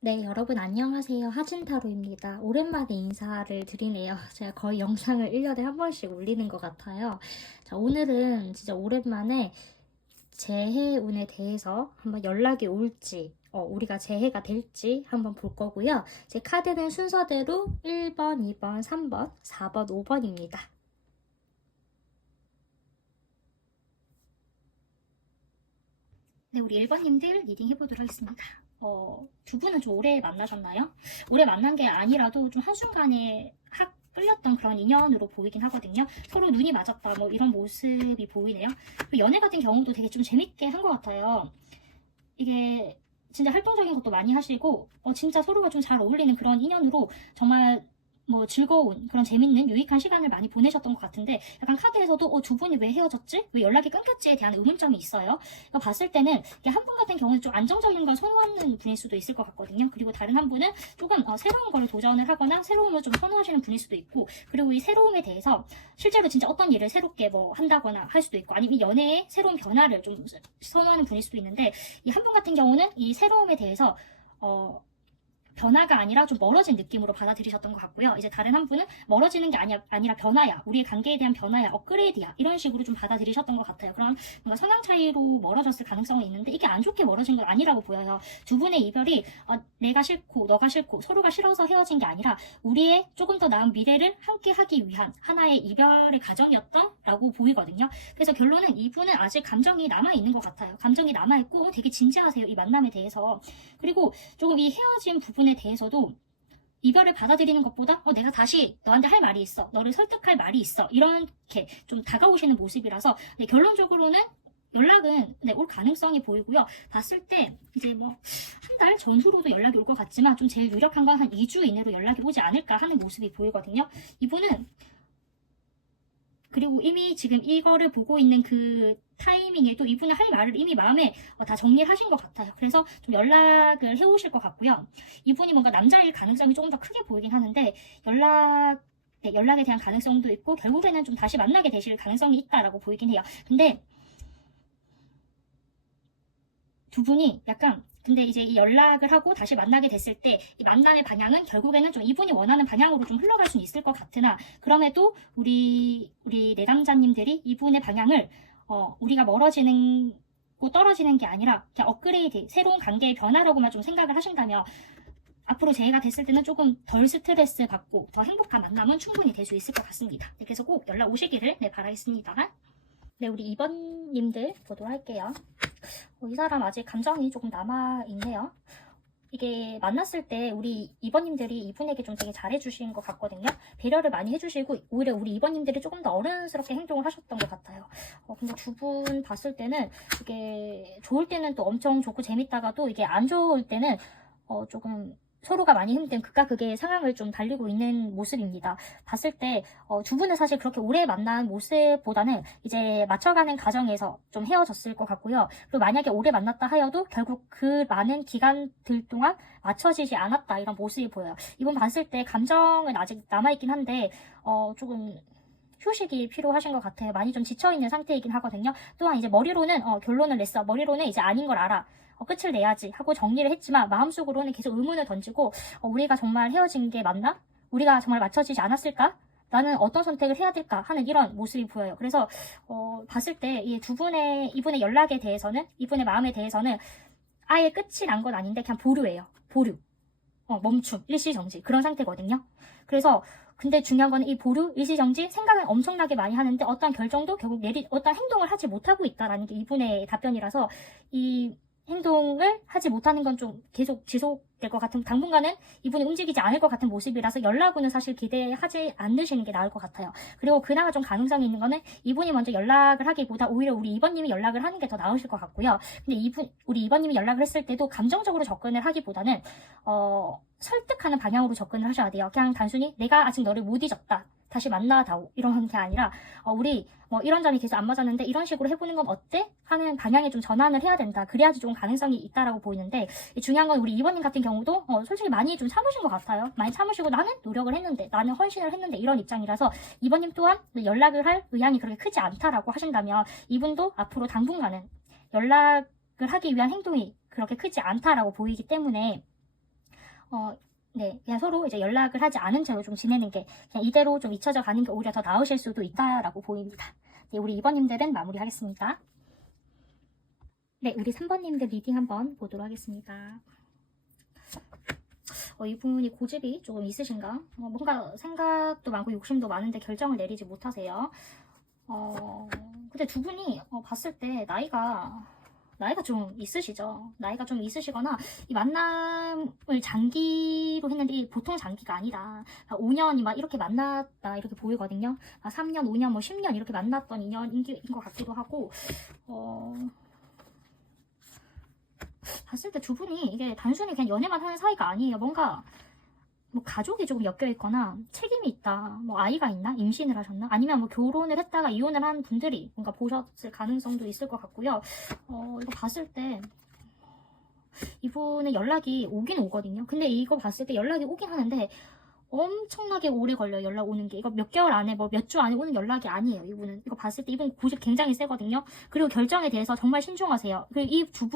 네, 여러분 안녕하세요. 하진타로입니다. 오랜만에 인사를 드리네요. 제가 거의 영상을 1년에 한 번씩 올리는 것 같아요. 자, 오늘은 진짜 오랜만에 재해운에 대해서 한번 연락이 올지, 우리가 재해가 될지 한번 볼 거고요. 제 카드는 순서대로 1번, 2번, 3번, 4번, 5번입니다. 네, 우리 1번님들 리딩 해보도록 하겠습니다. 두 분은 좀 오래 만나셨나요? 오래 만난 게 아니라도 좀 한순간에 확 끌렸던 그런 인연으로 보이긴 하거든요. 서로 눈이 맞았다, 뭐 이런 모습이 보이네요. 연애 같은 경우도 되게 좀 재밌게 한 것 같아요. 이게 진짜 활동적인 것도 많이 하시고, 진짜 서로가 좀 잘 어울리는 그런 인연으로 정말 뭐 즐거운 그런 재밌는 유익한 시간을 많이 보내셨던 것 같은데, 약간 카드에서도 두 분이 왜 헤어졌지? 왜 연락이 끊겼지에 대한 의문점이 있어요. 봤을 때는 한 분 같은 경우는 좀 안정적인 걸 선호하는 분일 수도 있을 것 같거든요. 그리고 다른 한 분은 조금 새로운 거를 도전을 하거나 새로움을 좀 선호하시는 분일 수도 있고, 그리고 이 새로움에 대해서 실제로 진짜 어떤 일을 새롭게 뭐 한다거나 할 수도 있고, 아니면 연애에 새로운 변화를 좀 선호하는 분일 수도 있는데, 이 한 분 같은 경우는 이 새로움에 대해서 변화가 아니라 좀 멀어진 느낌으로 받아들이셨던 것 같고요. 이제 다른 한 분은 멀어지는 게 아니라 변화야, 우리의 관계에 대한 변화야, 업그레이드야, 이런 식으로 좀 받아들이셨던 것 같아요. 그런 뭔가 성향 차이로 멀어졌을 가능성은 있는데, 이게 안 좋게 멀어진 건 아니라고 보여요. 두 분의 이별이 내가 싫고 너가 싫고 서로가 싫어서 헤어진 게 아니라 우리의 조금 더 나은 미래를 함께 하기 위한 하나의 이별의 과정이었던 라고 보이거든요. 그래서 결론은 이분은 아직 감정이 남아있는 것 같아요. 감정이 남아있고 되게 진지하세요, 이 만남에 대해서. 그리고 조금 이 헤어진 부분에 대해서도 이별을 받아들이는 것보다 내가 다시 너한테 할 말이 있어, 너를 설득할 말이 있어, 이렇게 좀 다가오시는 모습이라서, 결론적으로는 연락은 올 가능성이 보이고요. 봤을 때 이제 뭐 한 달 전후로도 연락이 올 것 같지만, 좀 제일 유력한 건 한 2주 이내로 연락이 오지 않을까 하는 모습이 보이거든요. 이분은 그리고 이미 지금 이거를 보고 있는 그 타이밍에도 이분이 할 말을 이미 마음에 다 정리를 하신 것 같아요. 그래서 좀 연락을 해오실 것 같고요. 이분이 뭔가 남자일 가능성이 조금 더 크게 보이긴 하는데, 연락에 대한 가능성도 있고, 결국에는 좀 다시 만나게 되실 가능성이 있다라고 보이긴 해요. 근데 두 분이 약간, 근데 이제 이 연락을 하고 다시 만나게 됐을 때 이 만남의 방향은 결국에는 좀 이분이 원하는 방향으로 좀 흘러갈 수는 있을 것 같으나, 그럼에도 우리 내담자님들이 이분의 방향을 우리가 멀어지는 고 떨어지는 게 아니라 그냥 업그레이드, 새로운 관계의 변화라고만 좀 생각을 하신다면, 앞으로 재해가 됐을 때는 조금 덜 스트레스 받고 더 행복한 만남은 충분히 될 수 있을 것 같습니다. 그래서 꼭 연락 오시기를 바라겠습니다. 네, 우리 2번님들 보도록 할게요. 이 사람 아직 감정이 조금 남아있네요. 이게 만났을 때 우리 2번님들이 이분에게 좀 되게 잘해주신 것 같거든요. 배려를 많이 해주시고, 오히려 우리 2번님들이 조금 더 어른스럽게 행동을 하셨던 것 같아요. 근데 두 분 봤을 때는 이게 좋을 때는 또 엄청 좋고 재밌다가도, 이게 안 좋을 때는 조금 서로가 많이 힘든 극과 극의 상황을 좀 달리고 있는 모습입니다. 봤을 때 두 분은 사실 그렇게 오래 만난 모습보다는 이제 맞춰가는 과정에서 좀 헤어졌을 것 같고요. 그리고 만약에 오래 만났다 하여도 결국 그 많은 기간들 동안 맞춰지지 않았다, 이런 모습이 보여요. 이분 봤을 때 감정은 아직 남아있긴 한데 조금 휴식이 필요하신 것 같아요. 많이 좀 지쳐있는 상태이긴 하거든요. 또한 이제 머리로는 결론을 냈어, 머리로는 이제 아닌 걸 알아, 끝을 내야지 하고 정리를 했지만, 마음속으로는 계속 의문을 던지고, 우리가 정말 헤어진 게 맞나? 우리가 정말 맞춰지지 않았을까? 나는 어떤 선택을 해야 될까? 하는 이런 모습이 보여요. 그래서 봤을 때 이 이분의 연락에 대해서는, 이분의 마음에 대해서는 아예 끝이 난 건 아닌데 그냥 보류예요. 보류. 멈춤, 일시정지, 그런 상태거든요. 그래서 근데 중요한 거는 이 보류, 일시정지, 생각은 엄청나게 많이 하는데 어떤 결정도 결국 어떤 행동을 하지 못하고 있다라는 게 이분의 답변이라서, 이 행동을 하지 못하는 건 좀 계속 지속될 것 같은, 당분간은 이분이 움직이지 않을 것 같은 모습이라서 연락은 사실 기대하지 않으시는 게 나을 것 같아요. 그리고 그나마 좀 가능성이 있는 거는 이분이 먼저 연락을 하기보다 오히려 우리 2번님이 연락을 하는 게 더 나으실 것 같고요. 근데 우리 2번님이 연락을 했을 때도 감정적으로 접근을 하기보다는 설득하는 방향으로 접근을 하셔야 돼요. 그냥 단순히 내가 아직 너를 못 잊었다, 다시 만나다오, 이런 게 아니라 우리 뭐 이런 점이 계속 안 맞았는데 이런 식으로 해보는 건 어때? 하는 방향에 좀 전환을 해야 된다. 그래야지 좀 가능성이 있다라고 보이는데, 중요한 건 우리 2번님 같은 경우도 솔직히 많이 좀 참으신 것 같아요. 많이 참으시고 나는 노력을 했는데, 나는 헌신을 했는데, 이런 입장이라서 2번님 또한 연락을 할 의향이 그렇게 크지 않다라고 하신다면, 이분도 앞으로 당분간은 연락을 하기 위한 행동이 그렇게 크지 않다라고 보이기 때문에 네, 그냥 서로 이제 연락을 하지 않은 채로 좀 지내는 게 그냥 이대로 좀 잊혀져 가는 게 오히려 더 나으실 수도 있다라고 보입니다. 네, 우리 2번님들은 마무리하겠습니다. 네, 우리 3번님들 리딩 한번 보도록 하겠습니다. 이분이 고집이 조금 있으신가? 뭔가 생각도 많고 욕심도 많은데 결정을 내리지 못하세요. 근데 두 분이 봤을 때 나이가 좀 있으시죠. 나이가 좀 있으시거나 이 만남을 장기로 했는데 이 보통 장기가 아니다. 5년이 막 이렇게 만났다 이렇게 보이거든요. 3년, 5년, 뭐 10년 이렇게 만났던 인연인 것 같기도 하고 봤을 때 두 분이 이게 단순히 그냥 연애만 하는 사이가 아니에요. 뭔가 뭐 가족이 조금 엮여 있거나 책임이 있다. 뭐 아이가 있나? 임신을 하셨나? 아니면 뭐 결혼을 했다가 이혼을 한 분들이 뭔가 보셨을 가능성도 있을 것 같고요. 이거 봤을 때 이분의 연락이 오긴 오거든요. 근데 이거 봤을 때 연락이 오긴 하는데 엄청나게 오래 걸려요. 연락 오는 게. 이거 몇 개월 안에 뭐 몇 주 안에 오는 연락이 아니에요. 이분은. 이거 봤을 때 이분 고집 굉장히 세거든요. 그리고 결정에 대해서 정말 신중하세요. 그리고 이 두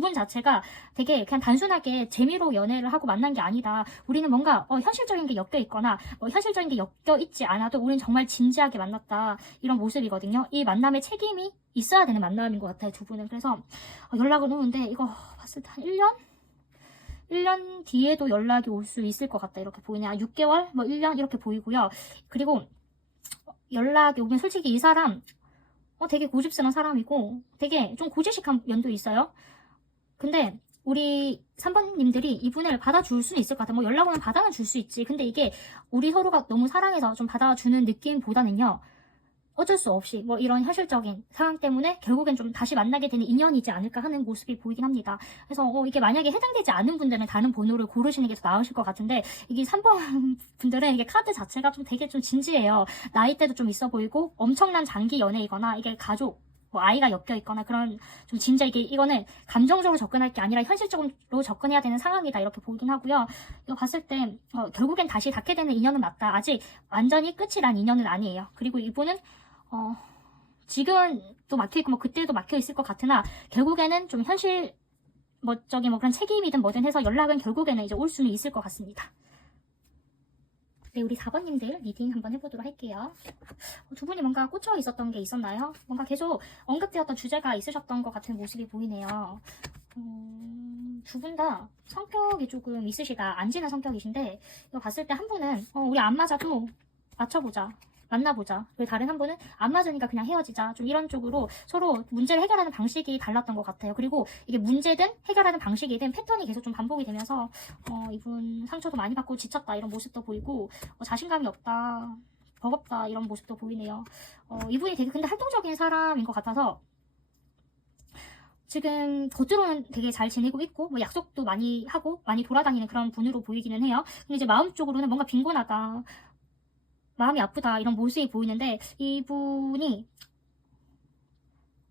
분 자체가 되게 그냥 단순하게 재미로 연애를 하고 만난 게 아니다. 우리는 뭔가 현실적인 게 엮여 있거나 현실적인 게 엮여 있지 않아도 우리는 정말 진지하게 만났다. 이런 모습이거든요. 이 만남에 책임이 있어야 되는 만남인 것 같아요. 두 분은. 그래서 연락은 오는데 이거 봤을 때 한 1년 뒤에도 연락이 올 수 있을 것 같다 이렇게 보이냐. 6개월? 뭐 1년 이렇게 보이고요. 그리고 연락이 오면 솔직히 이 사람 되게 고집스러운 사람이고 되게 좀 고지식한 면도 있어요. 근데 우리 3번님들이 이분을 받아줄 수는 있을 것 같아요. 뭐 연락 오면 받아는 줄 수 있지. 근데 이게 우리 서로가 너무 사랑해서 좀 받아주는 느낌보다는요. 어쩔 수 없이 뭐 이런 현실적인 상황 때문에 결국엔 좀 다시 만나게 되는 인연이지 않을까 하는 모습이 보이긴 합니다. 그래서 이게 만약에 해당되지 않은 분들은 다른 번호를 고르시는 게 더 나으실 것 같은데 이게 3번 분들은 이게 카드 자체가 좀 되게 좀 진지해요. 나이대도 좀 있어 보이고 엄청난 장기 연애이거나 이게 가족 뭐 아이가 엮여 있거나 그런 좀 진짜 이거는 감정적으로 접근할 게 아니라 현실적으로 접근해야 되는 상황이다 이렇게 보이긴 하고요. 이거 봤을 때 결국엔 다시 닿게 되는 인연은 맞다. 아직 완전히 끝이 난 인연은 아니에요. 그리고 이분은 지금은 또 막혀있고 뭐 그때도 막혀있을 것 같으나 결국에는 좀 현실 적인 뭐 그런 책임이든 뭐든 해서 연락은 결국에는 이제 올 수는 있을 것 같습니다. 네, 우리 4번님들 리딩 한번 해보도록 할게요. 두 분이 뭔가 꽂혀 있었던 게 있었나요? 뭔가 계속 언급되었던 주제가 있으셨던 것 같은 모습이 보이네요. 두 분 다 성격이 조금 있으시다. 안 지는 성격이신데 이거 봤을 때 한 분은 우리 안 맞아도 맞춰보자. 만나보자. 그리고 다른 한 분은 안 맞으니까 그냥 헤어지자. 좀 이런 쪽으로 서로 문제를 해결하는 방식이 달랐던 것 같아요. 그리고 이게 문제든 해결하는 방식이든 패턴이 계속 좀 반복이 되면서 이분 상처도 많이 받고 지쳤다 이런 모습도 보이고 자신감이 없다. 버겁다 이런 모습도 보이네요. 이분이 되게 근데 활동적인 사람인 것 같아서 지금 겉으로는 되게 잘 지내고 있고 뭐 약속도 많이 하고 많이 돌아다니는 그런 분으로 보이기는 해요. 근데 이제 마음적으로는 뭔가 빈곤하다. 마음이 아프다 이런 모습이 보이는데 이분이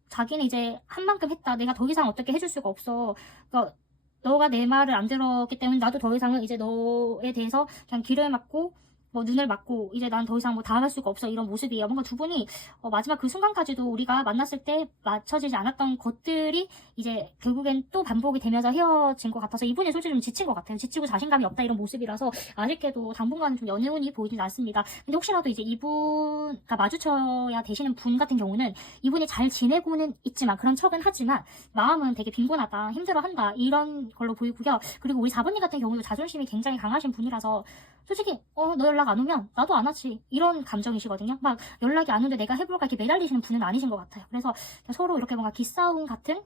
자기는 이제 한 만큼 했다. 내가 더 이상 어떻게 해줄 수가 없어. 그러니까 너가 내 말을 안 들었기 때문에 나도 더 이상은 이제 너에 대해서 그냥 귀를 막고 뭐 눈을 막고 이제 난 더 이상 뭐 다가갈 수가 없어 이런 모습이에요. 뭔가 두 분이 마지막 그 순간까지도 우리가 만났을 때 맞춰지지 않았던 것들이 이제 결국엔 또 반복이 되면서 헤어진 것 같아서 이분이 솔직히 좀 지친 것 같아요. 지치고 자신감이 없다 이런 모습이라서 아쉽게도 당분간은 좀 연애운이 보이진 않습니다. 근데 혹시라도 이제 이분과 마주쳐야 되시는 분 같은 경우는 이분이 잘 지내고는 있지만 그런 척은 하지만 마음은 되게 빈곤하다 힘들어한다 이런 걸로 보이고요. 그리고 우리 4번님 같은 경우도 자존심이 굉장히 강하신 분이라서 솔직히 너 연락 안 오면 나도 안 하지 이런 감정이시거든요. 막 연락이 안 오는데 내가 해볼까 이렇게 매달리시는 분은 아니신 것 같아요. 그래서 서로 이렇게 뭔가 기싸움 같은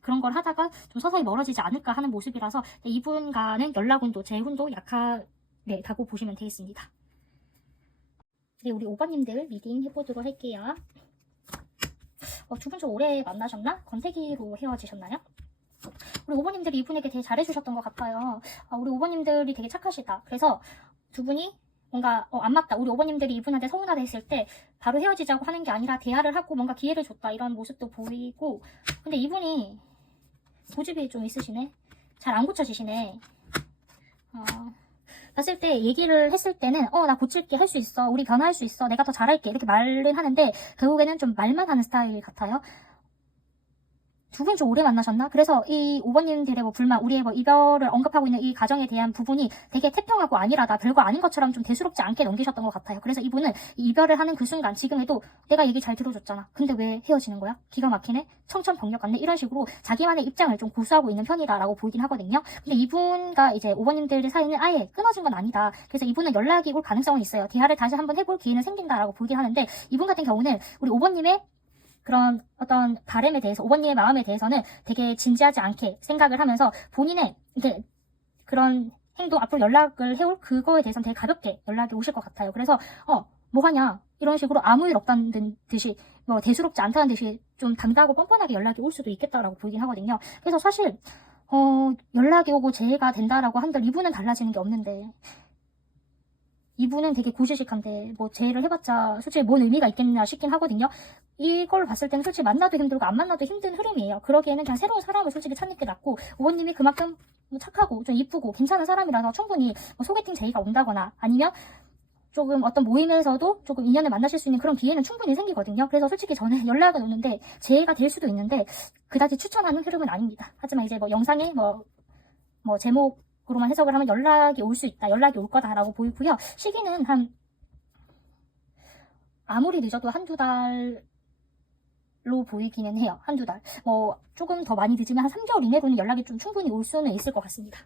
그런 걸 하다가 좀 서서히 멀어지지 않을까 하는 모습이라서 이분과는 연락운도 재운도 약하다고 보시면 되겠습니다. 네, 우리 5번님들 리딩 해보도록 할게요. 두 분 좀 오래 만나셨나? 권태기로 헤어지셨나요? 우리 5번님들이 이분에게 되게 잘해주셨던 것 같아요. 우리 5번님들이 되게 착하시다. 그래서 두 분이 뭔가 안 맞다. 우리 5번님들이 이분한테 서운하다 했을 때 바로 헤어지자고 하는 게 아니라 대화를 하고 뭔가 기회를 줬다. 이런 모습도 보이고 근데 이분이 고집이 좀 있으시네. 잘 안 고쳐지시네. 봤을 때 얘기를 했을 때는 나 고칠게 할 수 있어. 우리 변화할 수 있어. 내가 더 잘할게. 이렇게 말은 하는데 결국에는 좀 말만 하는 스타일 같아요. 두 분 좀 오래 만나셨나? 그래서 이 5번님들의 뭐 불만, 우리의 뭐 이별을 언급하고 있는 이 가정에 대한 부분이 되게 태평하고 안일하다, 별거 아닌 것처럼 좀 대수롭지 않게 넘기셨던 것 같아요. 그래서 이분은 이 이별을 하는 그 순간, 지금에도 내가 얘기 잘 들어줬잖아. 근데 왜 헤어지는 거야? 기가 막히네? 청천벽력 같네? 이런 식으로 자기만의 입장을 좀 고수하고 있는 편이다라고 보이긴 하거든요. 근데 이분과 이제 5번님들의 사이는 아예 끊어진 건 아니다. 그래서 이분은 연락이 올 가능성은 있어요. 대화를 다시 한번 해볼 기회는 생긴다라고 보이긴 하는데, 이분 같은 경우는 우리 5번님의 그런 어떤 바람에 대해서, 5번님의 마음에 대해서는 되게 진지하지 않게 생각을 하면서 본인의 이게 그런 행동, 앞으로 연락을 해올 그거에 대해서는 되게 가볍게 연락이 오실 것 같아요. 그래서 뭐 하냐 이런 식으로 아무 일 없다는 듯이, 뭐 대수롭지 않다는 듯이 좀 당당하고 뻔뻔하게 연락이 올 수도 있겠다라고 보이긴 하거든요. 그래서 사실 연락이 오고 재해가 된다라고 한들 이분은 달라지는 게 없는데, 이분은 되게 고지식한데 뭐 재회를 해봤자 솔직히 뭔 의미가 있겠냐 싶긴 하거든요. 이걸 봤을 때는 솔직히 만나도 힘들고 안 만나도 힘든 흐름이에요. 그러기에는 그냥 새로운 사람을 솔직히 찾는 게 낫고, 5번님이 그만큼 뭐 착하고 좀 이쁘고 괜찮은 사람이라서 충분히 뭐 소개팅 제의가 온다거나 아니면 조금 어떤 모임에서도 조금 인연을 만나실 수 있는 그런 기회는 충분히 생기거든요. 그래서 솔직히 저는 연락은 오는데 재회가 될 수도 있는데 그다지 추천하는 흐름은 아닙니다. 하지만 이제 뭐 영상에 뭐 제목으로만 해석을 하면 연락이 올 수 있다, 연락이 올 거다라고 보이고요. 시기는 한 아무리 늦어도 한두 달로 보이기는 해요. 한두 달. 뭐 조금 더 많이 늦으면 한 3개월 이내로는 연락이 좀 충분히 올 수는 있을 것 같습니다.